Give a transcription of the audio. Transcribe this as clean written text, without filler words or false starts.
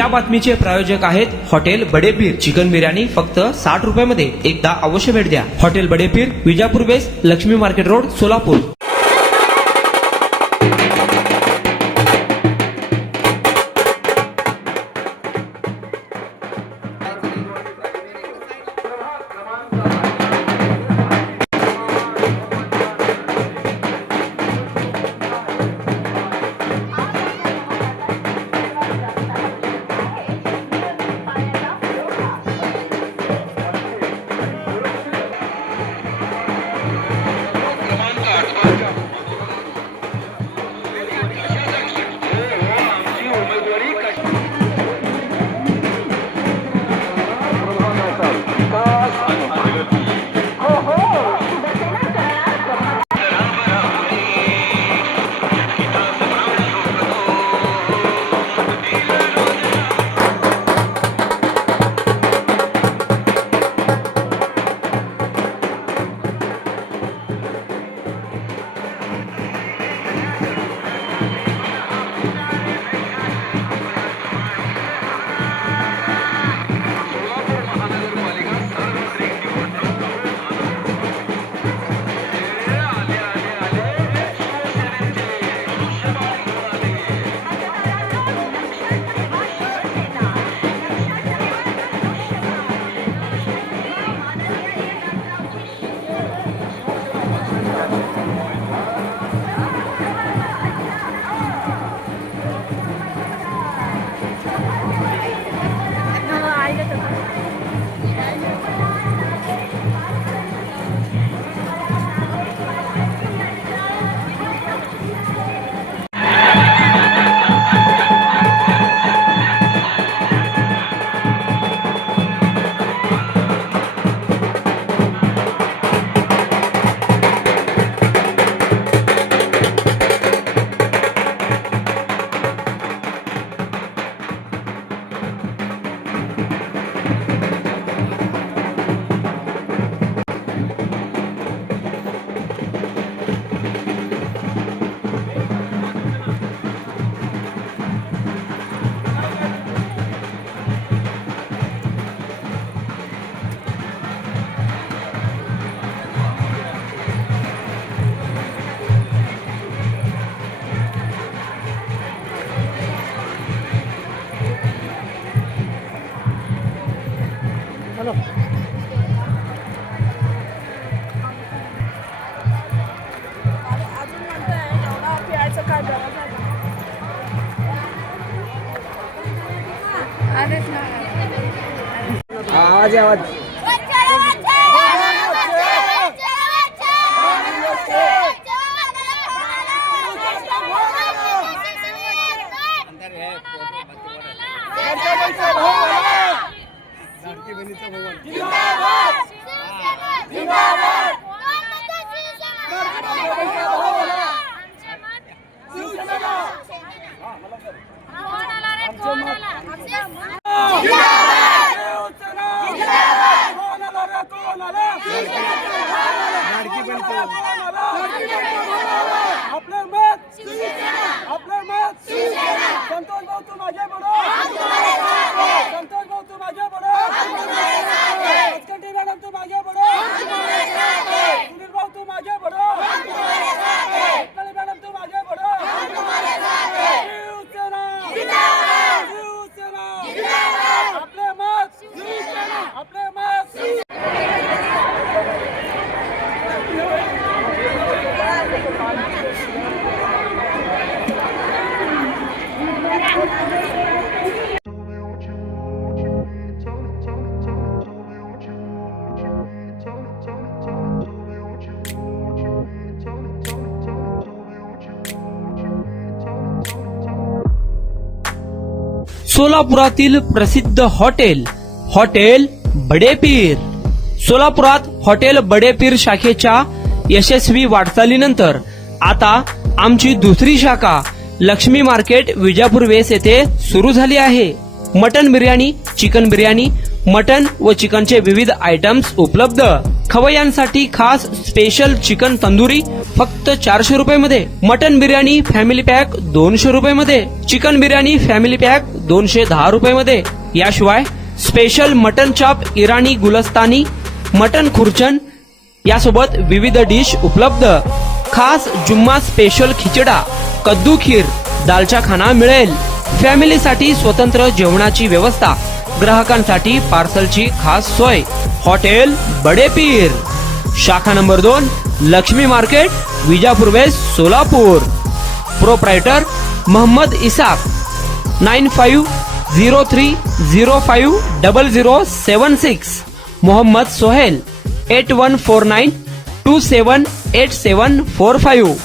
या बातमीचे प्रायोजक आहेत हॉटेल बडेपीर। चिकन बिर्याणी फक्त 60 रुपयामध्ये। एकदा अवश्य भेट द्या। Hotel Badepeer, Vijapur west, Laxmi market road, Solapur. आवाज आवाज संतोष भाऊ तुम आगे बढ़ो, संतोष भाऊ तुम आगे बढ़ो, मैडम तुम आगे बढ़ो, सुनील भाऊ तुम आगे बढ़ो, मैडम तुम आगे बढ़ो। शिवसेना शिवसेना आपले मत, आपले मत। सोलापुरातील प्रसिद्ध हॉटेल हॉटेल बडेपीर। सोलापुरात हॉटेल बडेपीर शाखेच्या यशस्वी वाटचालीनंतर आता आमची दुसरी शाखा लक्ष्मी मार्केट विजापूर वेस येथे सुरू झाली आहे। Mutton biryani, chicken biryani, mutton व चिकनचे विविध आयटम्स उपलब्ध। खवय्यांसाठी खास स्पेशल चिकन तंदुरी फक्त 400 रुपयामध्ये. मटन बिर्याणी फॅमिली पॅक 200 रुपयामध्ये. चिकन बिर्याणी फॅमिली पॅक 210 रुपयामध्ये. याशिवाय स्पेशल मटन चाप इराणी गुलस्तानी, मटन खुर्चन यासोबत विविध डिश उपलब्ध. खास जुम्मा स्पेशल खिचडा, कद्दू खीर, दालचा खाना मिळेल. फॅमिलीसाठी स्वतंत्र जेवणाची व्यवस्था, ग्राहकांसाठी पार्सलची खास सोय. हॉटेल बडे पीर, शाखा number 2, Laxmi market, Vijapur west, Solapur. Proprietor Mohammad Isaq. 9503050076. Mohammad Sohail. 8149278745.